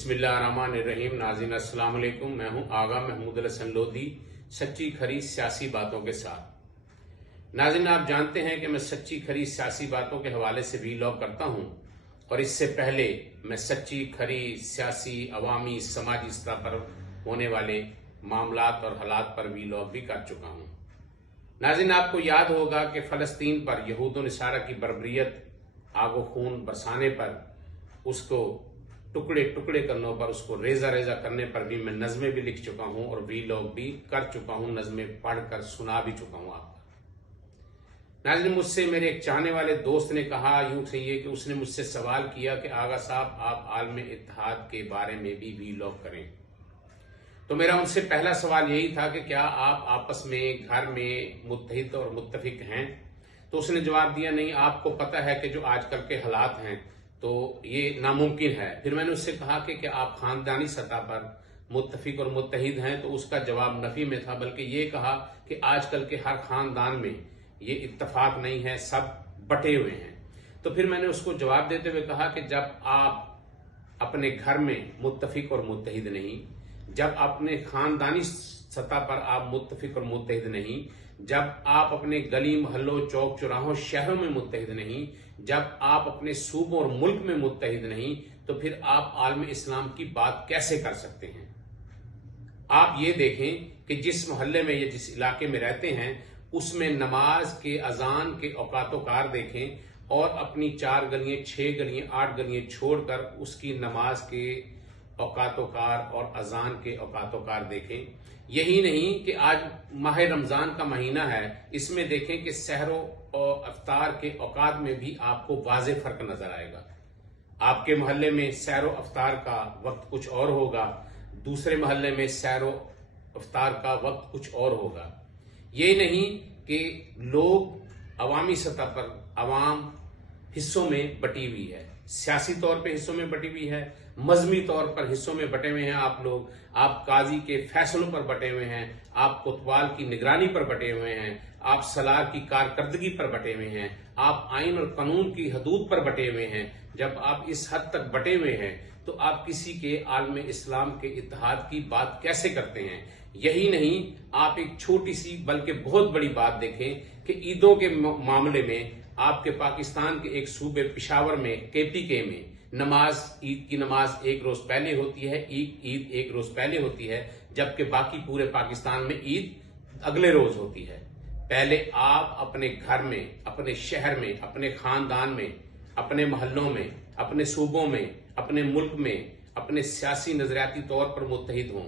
बिस्मिल्लाहिर्रहमानिर्रहीम। नाज़रीन अस्सलाम वालेकुम। मैं हूं आगा महमूद हसन लोधी, सच्ची खरी सियासी बातों के साथ। नाज़रीन, आप जानते हैं कि मैं सच्ची खरी सियासी बातों के हवाले से वीलॉग करता हूं और इससे पहले मैं सच्ची खरी सियासी अवामी समाजी स्तर पर होने वाले मामलात और हालात पर वीलॉग भी कर चुका हूं। नाज़रीन, आपको याद होगा कि फ़लस्तीन पर यहूद व नसारा की बर्बरियत, आगो खून बरसाने पर, उसको टुकड़े टुकड़े करने पर, उसको रेजा रेजा करने पर भी मैं नज़में भी लिख चुका हूं और वीलॉग भी कर चुका हूं, नज़में पढ़कर सुना भी चुका हूं आपको। नाज़रीन, मुझसे मेरे एक चाहने वाले दोस्त ने कहा यूं से ये कि उसने मुझसे सवाल किया कि आगा साहब, आप आलमे इत्तेहाद के बारे में भी वीलॉग करें। तो मेरा उनसे पहला सवाल यही था कि क्या आप आपस में घर में मुत्तहिद और मुत्तफिक हैं? तो उसने जवाब दिया, नहीं, आपको पता है कि जो आजकल के हालात हैं तो ये नामुमकिन है। फिर मैंने उससे कहा कि क्या आप खानदानी सतह पर मुत्तफिक और मुत्तहिद हैं? तो उसका जवाब नफी में था, बल्कि ये कहा कि आजकल के हर खानदान में ये इत्तफाक नहीं है, सब बटे हुए हैं। तो फिर मैंने उसको जवाब देते हुए कहा कि जब आप अपने घर में मुत्तफिक और मुत्तहिद नहीं, जब अपने खानदानी सतह पर आप मुत्तफिक और मुत्तहिद नहीं, जब आप अपने गली मोहल्लों चौक चौराहों शहरों में मुत्तहिद नहीं, जब आप अपने सूबों और मुल्क में मुत्तहिद नहीं, तो फिर आप आलम इस्लाम की बात कैसे कर सकते हैं? आप ये देखें कि जिस मोहल्ले में या जिस इलाके में रहते हैं उसमें नमाज के अजान के औकात-ओ-कार देखें और अपनी 4 गलियां 6 गलियां 8 गलियां छोड़कर उसकी नमाज के औकात-ओ-कार और अजान के औकात-ओ-कार देखें। यही नहीं कि आज माह रमजान का महीना है, इसमें देखें कि सहरो और अफ्तार के औकात में भी आपको वाज़े फर्क नजर आएगा। आपके मोहल्ले में सहरो अफ्तार का वक्त कुछ और होगा, दूसरे मोहल्ले में सहरो अफ्तार का वक्त कुछ और होगा। ये नहीं कि लोग अवामी सतह पर अवाम हिस्सों में बटी हुई है, सियासी तौर पे हिस्सों में बटी हुई है, मजहबी तौर पर हिस्सों में बटे हुए हैं आप लोग, आप काजी के फैसलों पर बटे हुए हैं, आप कोतवाल की निगरानी पर बटे हुए हैं, आप सलार की कारकर्दगी पर बटे हुए हैं, आप आइन और कानून की हदूद पर बटे हुए हैं। जब आप इस हद तक बटे हुए हैं तो आप किसी के आलमे इस्लाम के इत्तेहाद की बात कैसे करते हैं? यही नहीं, आप एक छोटी सी बल्कि बहुत बड़ी बात देखें कि ईदों के मामले में आपके पाकिस्तान के एक सूबे पिशावर में KPK में ईद की नमाज एक रोज पहले होती है, ईद एक रोज पहले होती है, जबकि बाकी पूरे पाकिस्तान में ईद अगले रोज होती है। पहले आप अपने घर में, अपने शहर में, अपने खानदान में, अपने मोहल्लों में, अपने सूबों में, अपने मुल्क में अपने सियासी नजरियाती तौर पर मुत्तहिद हों,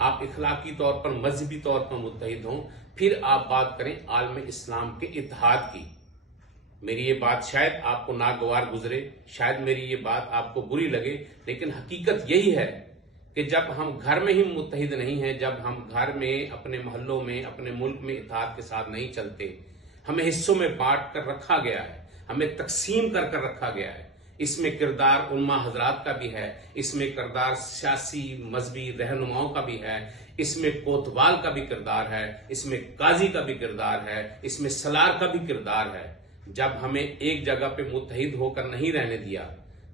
आप इखलाकी तौर पर मजहबी तौर पर मुत्तहिद हों, फिर आप बात करें आलम इस्लाम के इत्तेहाद की। मेरी ये बात शायद आपको नागवार गुजरे, शायद मेरी ये बात आपको बुरी लगे, लेकिन हकीकत यही है कि जब हम घर में ही मुत्तहिद नहीं हैं, जब हम घर में, अपने मोहल्लों में, अपने मुल्क में इत्तेहाद के साथ नहीं चलते, हमें हिस्सों में बांट कर रखा गया है, हमें तकसीम कर रखा गया है। इसमें किरदार उलमा हजरात का भी है, इसमें किरदार सियासी मजहबी रहनुमाओं का भी है, इसमें कोतवाल का भी किरदार है, इसमें काजी का भी किरदार है, इसमें सलार का भी किरदार है। जब हमें एक जगह पे मुत्तहिद होकर नहीं रहने दिया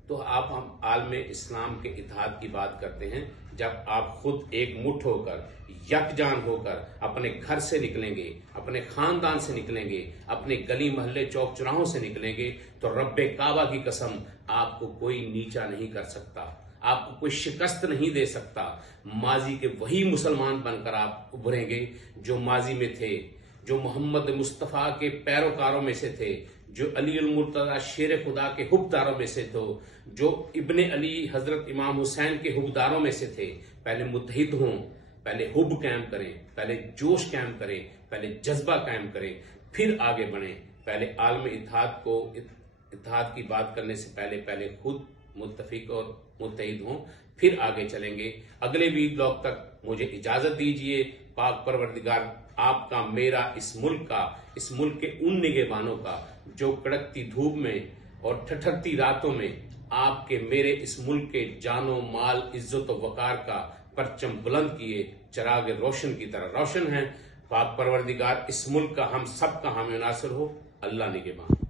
तो आप हम आलमे इस्लाम के इत्तेहाद की बात करते हैं। जब आप खुद एक मुठ होकर, यकजान होकर अपने घर से निकलेंगे, अपने खानदान से निकलेंगे, अपने गली मोहल्ले चौक चौराहों से निकलेंगे, तो रब्बे काबा की कसम आपको कोई नीचा नहीं कर सकता, आपको कोई शिकस्त नहीं दे सकता। माजी के वही मुसलमान बनकर आप उभरेंगे जो माजी में थे, जो मोहम्मद मुस्तफ़ा के पैरोकारों में से थे, जो अली अल मुर्तज़ा शेर खुदा के हुब्बदारों में से थे, जो इब्ने अली हजरत इमाम हुसैन के हुब्बदारों में से थे। पहले मुत्तहिद हों, पहले हुब कायम करें, पहले जोश कायम करें, पहले जज्बा कायम करें, फिर आगे बढ़ें। पहले आलम इत्तेहाद की बात करने से पहले खुद मुत्तफिक और मुत्तहिद हों, फिर आगे चलेंगे। अगले वीलॉग तक मुझे इजाजत दीजिए। पाक परवरदिगार आपका, मेरा, इस मुल्क के उन निगहबानों का जो कड़कती धूप में और ठठरती रातों में आपके, मेरे इस मुल्क के जानो माल, इज्जत और वकार का परचम बुलंद किए चिराग रोशन की तरह रोशन है। पाक परवरदिगार इस मुल्क का, हम सब का हामी नासिर हो। अल्लाह निगहबान।